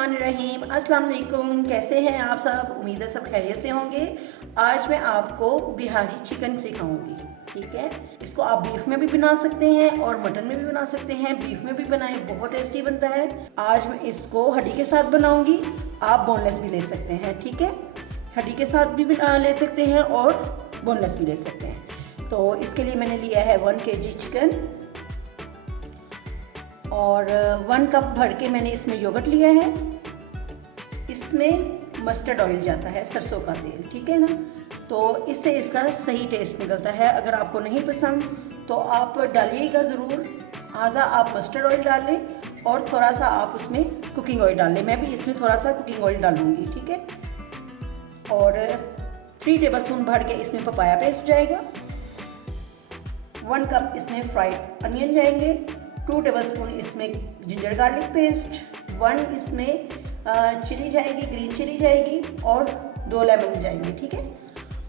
बिस्मिल्लाहिर्रहमानिर्रहीम। अस्सलाम वालेकुम। कैसे हैं आप सब? उम्मीद है सब खैरियत से होंगे। आज मैं आपको बिहारी चिकन सिखाऊंगी। ठीक है, इसको आप बीफ में भी बना सकते हैं और मटन में भी बना सकते हैं। बीफ में भी बनाएं, बहुत टेस्टी बनता है। आज मैं इसको हड्डी के साथ बनाऊंगी। आप बोनलेस भी ले सकते हैं। ठीक है, हड्डी के साथ भी ले सकते हैं और बोनलेस भी ले सकते हैं। तो इसके लिए मैंने लिया है 1 kg चिकन और 1 कप भर के मैंने इसमें योगर्ट लिया है। इसमें मस्टर्ड ऑयल जाता है, सरसों का तेल। ठीक है ना, तो इससे इसका सही टेस्ट निकलता है। अगर आपको नहीं पसंद तो आप डालिएगा ज़रूर। आधा आप मस्टर्ड ऑयल डाल लें और थोड़ा सा आप उसमें कुकिंग ऑयल डाल लें। मैं भी इसमें थोड़ा सा कुकिंग ऑयल डालूँगी। ठीक है, और 3 टेबलस्पून भर के इसमें पपाया पेस्ट जाएगा। 1 कप इसमें फ्राइड अनियन जाएंगे। 2 टेबलस्पून इसमें जिंजर गार्लिक पेस्ट। 1 इसमें चिली जाएगी, ग्रीन चिली जाएगी और 2 लेमन जाएंगे। ठीक है,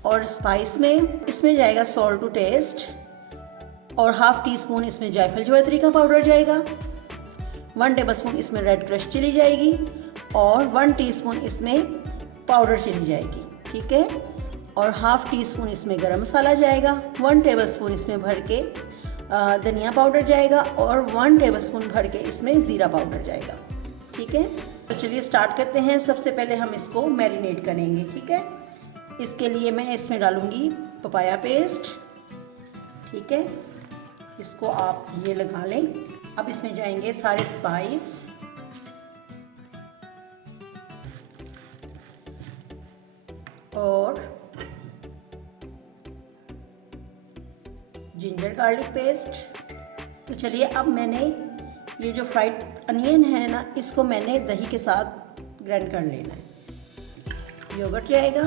और स्पाइस में इसमें जाएगा सॉल्ट टू टेस्ट और 1/2 टीस्पून इसमें जायफल जवैत्री का पाउडर जाएगा। 1 टेबलस्पून इसमें रेड क्रश चिली जाएगी और 1 टीस्पून इसमें पाउडर चिली जाएगी। ठीक है, और 1/2 टीस्पून इसमें गरम मसाला जाएगा। 1 टेबलस्पून इसमें भर के धनिया पाउडर जाएगा और 1 टेबलस्पून भर के इसमें ज़ीरा पाउडर जाएगा। ठीक है, तो चलिए स्टार्ट करते हैं। सबसे पहले हम इसको मैरिनेट करेंगे। ठीक है, इसके लिए मैं इसमें डालूंगी पपाया पेस्ट। ठीक है, इसको आप ये लगा लें। अब इसमें जाएंगे सारे स्पाइस, और जिंजर गार्लिक पेस्ट। तो चलिए, अब मैंने ये जो फ्राइड अनियन है ना, इसको मैंने दही के साथ ग्राइंड कर लेना है। योगर्ट जाएगा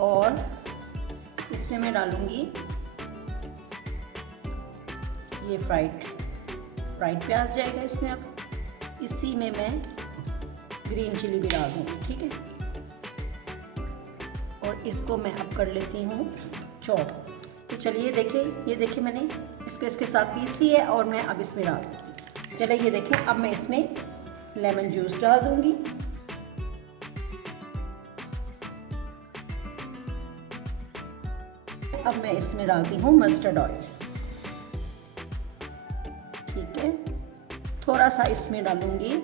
और इसमें मैं डालूंगी ये फ्राइड प्याज जाएगा इसमें। अब इसी में मैं ग्रीन चिली भी डाल दूँगी। ठीक है, और इसको मैं अब कर लेती हूँ चॉप। तो चलिए देखिए, ये देखिए मैंने इसको इसके साथ पीस लिया है और मैं अब इसमें डाल दूँगी। चलिए ये देखिए, अब मैं इसमें लेमन जूस डाल दूँगी। अब मैं इसमें डालती हूँ मस्टर्ड ऑयल। ठीक है, थोड़ा सा इसमें डालूँगी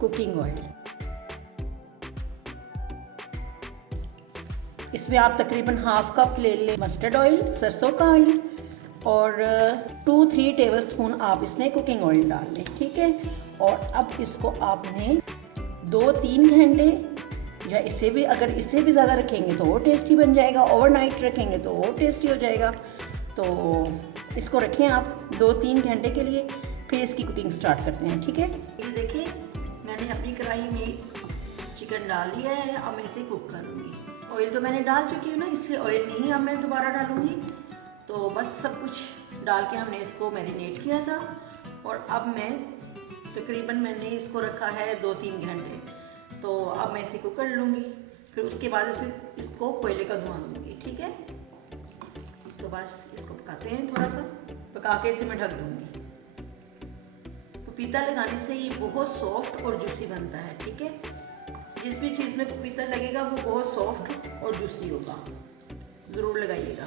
कुकिंग ऑयल। इसमें आप तकरीबन 1/2 कप ले लें मस्टर्ड ऑयल, सरसों का ऑयल, और 2-3 टेबलस्पून आप इसमें कुकिंग ऑयल डाल लें। ठीक है, और अब इसको आपने 2-3 घंटे या इससे भी, अगर इससे भी ज़्यादा रखेंगे तो और टेस्टी बन जाएगा। ओवरनाइट रखेंगे तो और टेस्टी हो जाएगा। तो इसको रखें आप 2-3 घंटे के लिए, फिर इसकी कुकिंग स्टार्ट करते हैं। ठीक है, ये देखिए मैंने अपनी कढ़ाई में चिकन डाल लिया है। अब मैं इसे कुक करूँगी। ऑयल तो मैंने डाल चुकी हूँ ना, इसलिए ऑयल नहीं अब मैं दोबारा डालूँगी। तो बस सब कुछ डाल के हमने इसको मैरिनेट किया था और अब मैं तकरीबन मैंने इसको रखा है 2-3 घंटे। तो अब मैं इसे कुक कर लूँगी, फिर उसके बाद इसको कोयले का धुआं दूँगी। ठीक है, तो बस इसको पकाते हैं। थोड़ा सा पका के इसे मैं ढक दूँगी। पपीता लगाने से ये बहुत सॉफ्ट और जूसी बनता है। ठीक है, जिस भी चीज़ में पपीता लगेगा वो बहुत सॉफ्ट और जूसी होगा, ज़रूर लगाइएगा।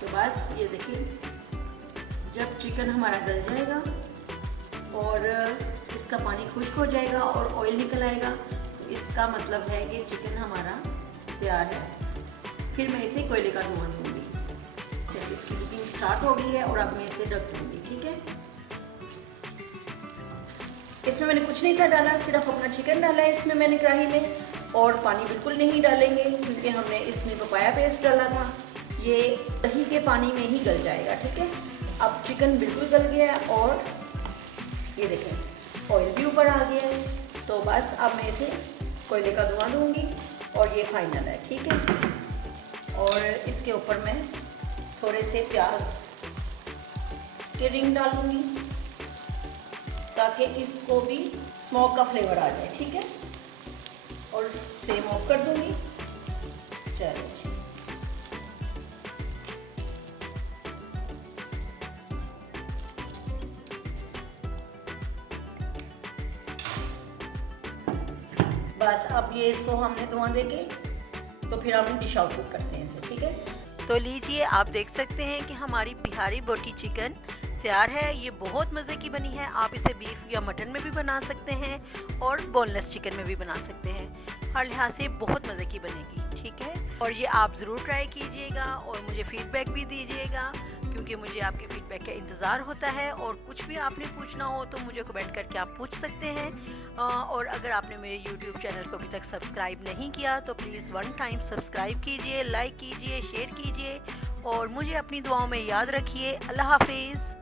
तो बस ये देखिए, जब चिकन हमारा गल जाएगा और इसका पानी खुश्क हो जाएगा और ऑयल निकल आएगा, तो इसका मतलब है कि चिकन हमारा तैयार है। फिर मैं इसे कोयले का धुआं दूँगी। चलिए, इसकी कुकिंग स्टार्ट हो गई है और अब मैं इसे ढक दूँगी। ठीक है, इसमें मैंने कुछ नहीं था डाला, सिर्फ अपना चिकन डाला है इसमें मैंने कढ़ाई में, और पानी बिल्कुल नहीं डालेंगे क्योंकि हमने इसमें पपाया पेस्ट डाला था। ये दही के पानी में ही गल जाएगा। ठीक है, अब चिकन बिल्कुल गल गया है और ये देखें ऑयल भी ऊपर आ गया है। तो बस अब मैं इसे कोयले का धुआं दूँगी और ये फाइनल है। ठीक है, और इसके ऊपर मैं थोड़े से प्याज के रिंग डालूँगी ताकि इसको भी स्मोक का फ्लेवर आ जाए। ठीक है, और फ्लेम ऑफ कर दूँगी। चलिए, बस अब ये इसको हमने धुआं देके तो फिर हम डिश आउट कुक करते हैं इसे, ठीक है। तो लीजिए आप देख सकते हैं कि हमारी बिहारी बोटी चिकन तैयार है। ये बहुत मज़े की बनी है। आप इसे बीफ या मटन में भी बना सकते हैं और बोनलेस चिकन में भी बना सकते हैं। हर लिहाज से बहुत मज़े की बनेगी, ठीक है। और ये आप ज़रूर ट्राई कीजिएगा और मुझे फ़ीडबैक भी दीजिएगा, क्योंकि मुझे आपके फ़ीडबैक का इंतज़ार होता है। और कुछ भी आपने पूछना हो तो मुझे कमेंट करके आप पूछ सकते हैं। और अगर आपने मेरे यूट्यूब चैनल को अभी तक सब्सक्राइब नहीं किया तो प्लीज़ वन टाइम सब्सक्राइब कीजिए, लाइक कीजिए, शेयर कीजिए और मुझे अपनी दुआओं में याद रखिए। अल्लाह हाफिज़।